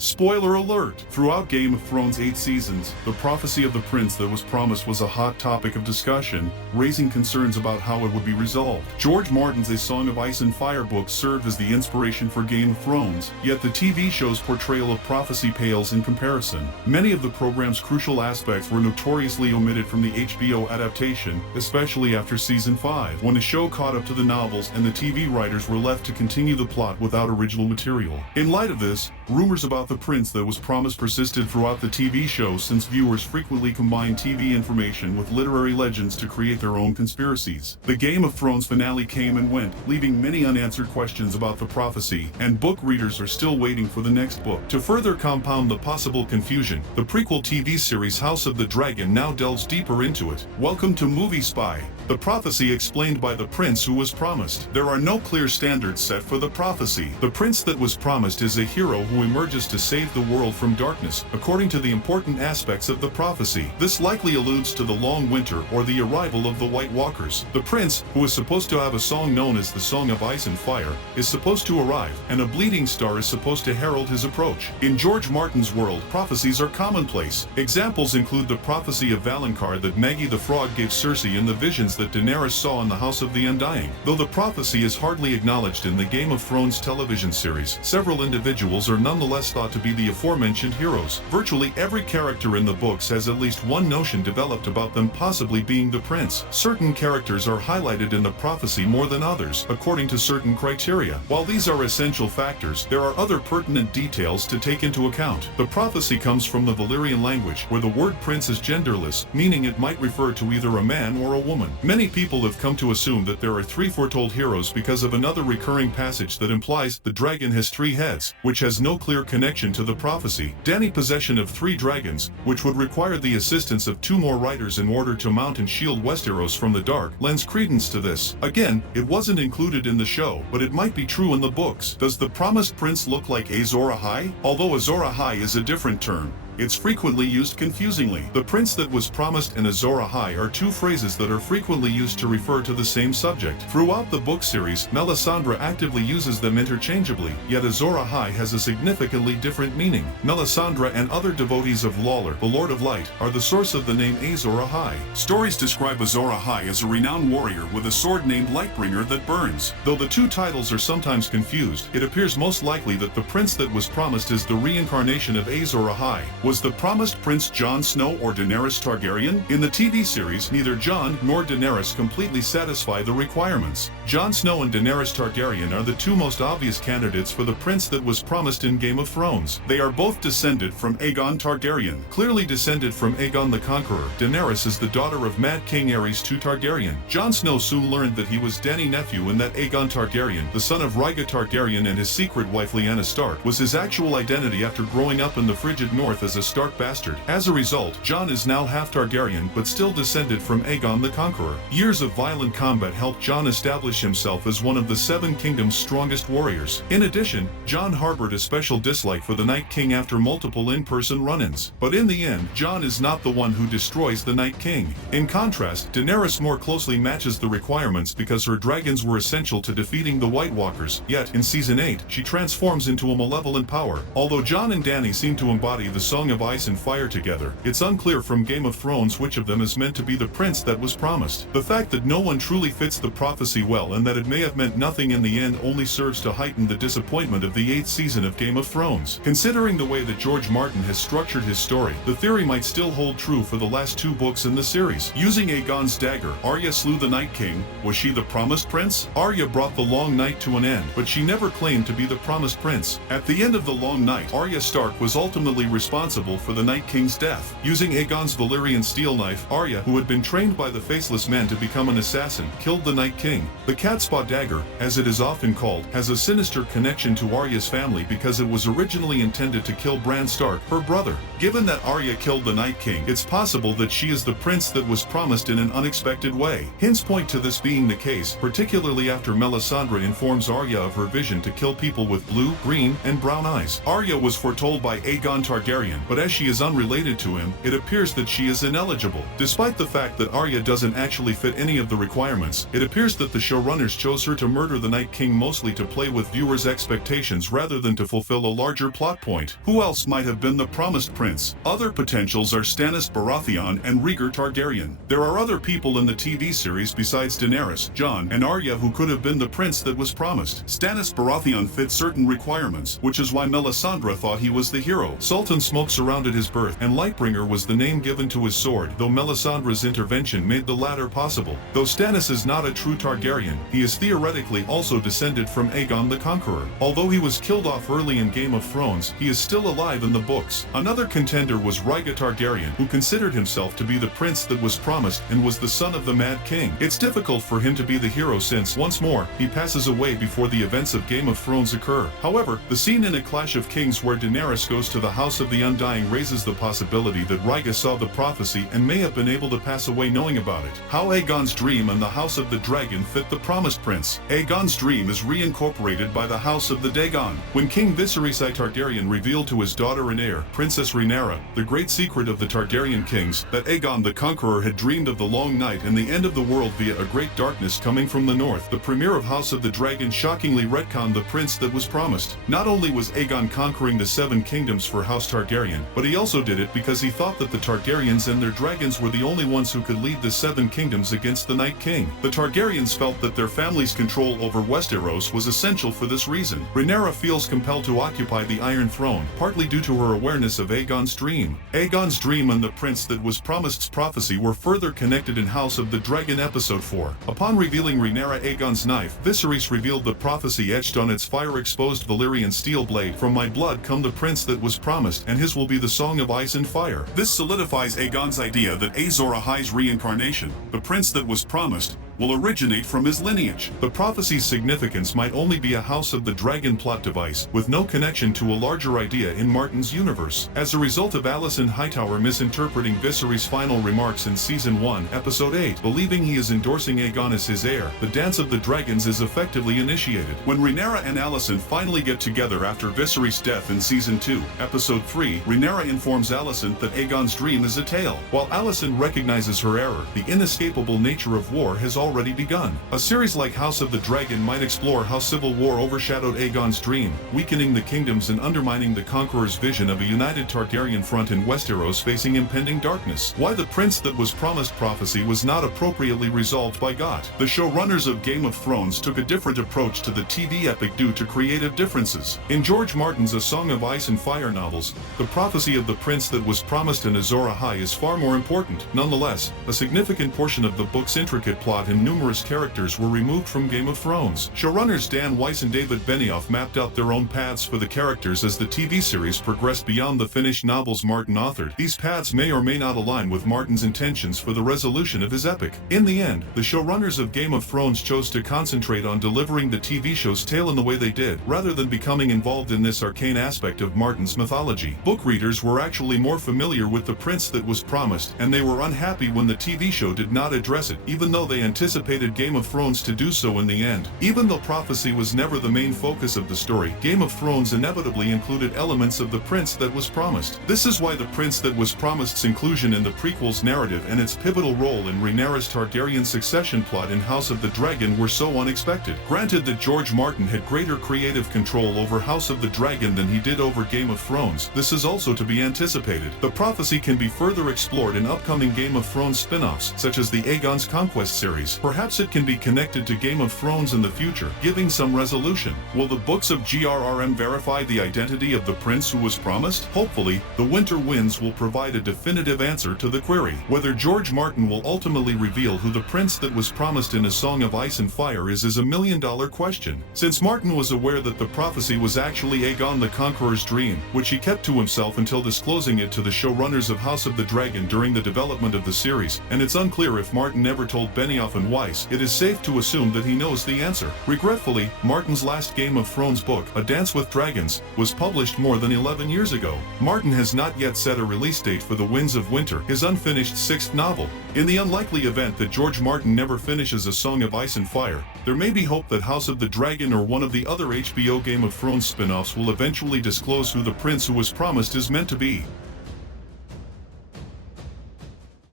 Spoiler alert! Throughout Game of Thrones' 8 seasons, the prophecy of the prince that was promised was a hot topic of discussion, raising concerns about how it would be resolved. George Martin's A Song of Ice and Fire book served as the inspiration for Game of Thrones, yet the TV show's portrayal of prophecy pales in comparison. Many of the program's crucial aspects were notoriously omitted from the HBO adaptation, especially after season 5, when the show caught up to the novels and the TV writers were left to continue the plot without original material. In light of this, rumors about the prince that was promised persisted throughout the TV show, since viewers frequently combined TV information with literary legends to create their own conspiracies. The Game of Thrones finale came and went, leaving many unanswered questions about the prophecy, and book readers are still waiting for the next book. To further compound the possible confusion, the prequel TV series House of the Dragon now delves deeper into it. Welcome to Movie Spy. The prophecy explained by the prince who was promised. There are no clear standards set for the prophecy. The prince that was promised is a hero who emerges to save the world from darkness, according to the important aspects of the prophecy. This likely alludes to the long winter or the arrival of the White Walkers. The prince, who is supposed to have a song known as the Song of Ice and Fire, is supposed to arrive, and a bleeding star is supposed to herald his approach. In George Martin's world, prophecies are commonplace. Examples include the prophecy of Valonqar that Maggie the Frog gave Cersei in the visions that Daenerys saw in the House of the Undying. Though the prophecy is hardly acknowledged in the Game of Thrones television series, several individuals are nonetheless thought to be the aforementioned heroes. Virtually every character in the books has at least one notion developed about them possibly being the prince. Certain characters are highlighted in the prophecy more than others, according to certain criteria. While these are essential factors, there are other pertinent details to take into account. The prophecy comes from the Valyrian language, where the word prince is genderless, meaning it might refer to either a man or a woman. Many people have come to assume that there are 3 foretold heroes because of another recurring passage that implies the dragon has 3 heads, which has no clear connection to the prophecy. Dany possession of 3 dragons, which would require the assistance of 2 more riders in order to mount and shield Westeros from the dark, lends credence to this. Again, it wasn't included in the show, but it might be true in the books. Does the promised prince look like Azor Ahai? Although Azor Ahai is a different term, it's frequently used confusingly. The prince that was promised and Azor Ahai are 2 phrases that are frequently used to refer to the same subject. Throughout the book series, Melisandre actively uses them interchangeably, yet Azor Ahai has a significantly different meaning. Melisandre and other devotees of Lawler, the Lord of Light, are the source of the name Azor Ahai. Stories describe Azor Ahai as a renowned warrior with a sword named Lightbringer that burns. Though the 2 titles are sometimes confused, it appears most likely that the prince that was promised is the reincarnation of Azor Ahai. Was the promised prince Jon Snow or Daenerys Targaryen? In the TV series, neither Jon nor Daenerys completely satisfy the requirements. Jon Snow and Daenerys Targaryen are the 2 most obvious candidates for the prince that was promised in Game of Thrones. They are both descended from Aegon Targaryen. Clearly descended from Aegon the Conqueror, Daenerys is the daughter of Mad King Aerys II Targaryen. Jon Snow soon learned that he was Dany's nephew and that Aegon Targaryen, the son of Rhaega Targaryen and his secret wife Lyanna Stark, was his actual identity after growing up in the frigid north as a Stark bastard. As a result, Jon is now half Targaryen but still descended from Aegon the Conqueror. Years of violent combat helped Jon establish himself as one of the 7 Kingdoms' strongest warriors. In addition, Jon harbored a special dislike for the Night King after multiple in-person run-ins. But in the end, Jon is not the one who destroys the Night King. In contrast, Daenerys more closely matches the requirements because her dragons were essential to defeating the White Walkers, yet in Season 8, she transforms into a malevolent power. Although Jon and Dany seem to embody the Song of Ice and Fire together, it's unclear from Game of Thrones which of them is meant to be the prince that was promised. The fact that no one truly fits the prophecy well and that it may have meant nothing in the end only serves to heighten the disappointment of the 8th season of Game of Thrones. Considering the way that George Martin has structured his story, the theory might still hold true for the last 2 books in the series. Using Aegon's dagger, Arya slew the Night King. Was she the promised prince? Arya brought the Long Night to an end, but she never claimed to be the promised prince. At the end of the Long Night, Arya Stark was ultimately responsible for the Night King's death. Using Aegon's Valyrian steel knife, Arya, who had been trained by the Faceless Men to become an assassin, killed the Night King. The Catspaw dagger, as it is often called, has a sinister connection to Arya's family because it was originally intended to kill Bran Stark, her brother. Given that Arya killed the Night King, it's possible that she is the prince that was promised in an unexpected way. Hints point to this being the case, particularly after Melisandre informs Arya of her vision to kill people with blue, green, and brown eyes. Arya was foretold by Aegon Targaryen, but as she is unrelated to him, it appears that she is ineligible. Despite the fact that Arya doesn't actually fit any of the requirements, it appears that the showrunners chose her to murder the Night King mostly to play with viewers' expectations rather than to fulfill a larger plot point. Who else might have been the promised prince? Other potentials are Stannis Baratheon and Rhaegar Targaryen. There are other people in the TV series besides Daenerys, Jon, and Arya who could have been the prince that was promised. Stannis Baratheon fit certain requirements, which is why Melisandre thought he was the hero. Sultan Smoke surrounded his birth, and Lightbringer was the name given to his sword, though Melisandre's intervention made the latter possible. Though Stannis is not a true Targaryen, he is theoretically also descended from Aegon the Conqueror. Although he was killed off early in Game of Thrones, he is still alive in the books. Another contender was Rhaegar Targaryen, who considered himself to be the prince that was promised and was the son of the Mad King. It's difficult for him to be the hero since, once more, he passes away before the events of Game of Thrones occur. However, the scene in A Clash of Kings where Daenerys goes to the House of the Undying raises the possibility that Rhaegar saw the prophecy and may have been able to pass away knowing about it. How Aegon's dream and the House of the Dragon fit the promised prince. Aegon's dream is reincorporated by the House of the Dagon. When King Viserys I Targaryen revealed to his daughter and heir, Princess Rhaenyra, the great secret of the Targaryen kings, that Aegon the Conqueror had dreamed of the long night and the end of the world via a great darkness coming from the north, the premiere of House of the Dragon shockingly retconned the prince that was promised. Not only was Aegon conquering the 7 kingdoms for House Targaryen, but he also did it because he thought that the Targaryens and their dragons were the only ones who could lead the 7 kingdoms against the Night King. The Targaryens felt that their family's control over Westeros was essential for this reason. Rhaenyra feels compelled to occupy the Iron Throne, partly due to her awareness of Aegon's dream. Aegon's dream and the prince that was promised's prophecy were further connected in House of the Dragon Episode 4. Upon revealing Rhaenyra Aegon's knife, Viserys revealed the prophecy etched on its fire-exposed Valyrian steel blade, "From my blood come the prince that was promised, and his will be the song of ice and fire." This solidifies Aegon's idea that Azor Ahai's reincarnation, the prince that was promised, will originate from his lineage. The prophecy's significance might only be a House of the Dragon plot device, with no connection to a larger idea in Martin's universe. As a result of Alicent Hightower misinterpreting Viserys' final remarks in Season 1, Episode 8, believing he is endorsing Aegon as his heir, the Dance of the Dragons is effectively initiated. When Rhaenyra and Alicent finally get together after Viserys' death in Season 2, Episode 3, Rhaenyra informs Alicent that Aegon's dream is a tale. While Alicent recognizes her error, the inescapable nature of war has already begun. A series like House of the Dragon might explore how civil war overshadowed Aegon's dream, weakening the kingdoms and undermining the Conqueror's vision of a united Targaryen front in Westeros facing impending darkness. Why the prince that was promised prophecy was not appropriately resolved by GOT. The showrunners of Game of Thrones took a different approach to the TV epic due to creative differences. In George Martin's A Song of Ice and Fire novels, the prophecy of the prince that was promised in Azor Ahai is far more important. Nonetheless, a significant portion of the book's intricate plot and numerous characters were removed from Game of Thrones. Showrunners Dan Weiss and David Benioff mapped out their own paths for the characters as the TV series progressed beyond the finished novels Martin authored. These paths may or may not align with Martin's intentions for the resolution of his epic. In the end, the showrunners of Game of Thrones chose to concentrate on delivering the TV show's tale in the way they did, rather than becoming involved in this arcane aspect of Martin's mythology. Book readers were actually more familiar with the prince that was promised, and they were unhappy when the TV show did not address it, even though they anticipated Game of Thrones to do so in the end. Even though prophecy was never the main focus of the story, Game of Thrones inevitably included elements of the prince that was promised. This is why the prince that was promised's inclusion in the prequel's narrative and its pivotal role in Rhaenyra's Targaryen succession plot in House of the Dragon were so unexpected. Granted that George Martin had greater creative control over House of the Dragon than he did over Game of Thrones, this is also to be anticipated. The prophecy can be further explored in upcoming Game of Thrones spin-offs, such as the Aegon's Conquest series. Perhaps it can be connected to Game of Thrones in the future, giving some resolution. Will the books of GRRM verify the identity of the prince who was promised? Hopefully, The Winter Winds will provide a definitive answer to the query. Whether George Martin will ultimately reveal who the prince that was promised in A Song of Ice and Fire is a million-dollar question. Since Martin was aware that the prophecy was actually Aegon the Conqueror's dream, which he kept to himself until disclosing it to the showrunners of House of the Dragon during the development of the series, and it's unclear if Martin ever told Benioff and Weiss, it is safe to assume that he knows the answer. Regretfully, Martin's last Game of Thrones book, A Dance with Dragons, was published more than 11 years ago. Martin has not yet set a release date for The Winds of Winter, his unfinished 6th novel. In the unlikely event that George Martin never finishes A Song of Ice and Fire, there may be hope that House of the Dragon or one of the other HBO Game of Thrones spin-offs will eventually disclose who the prince who was promised is meant to be.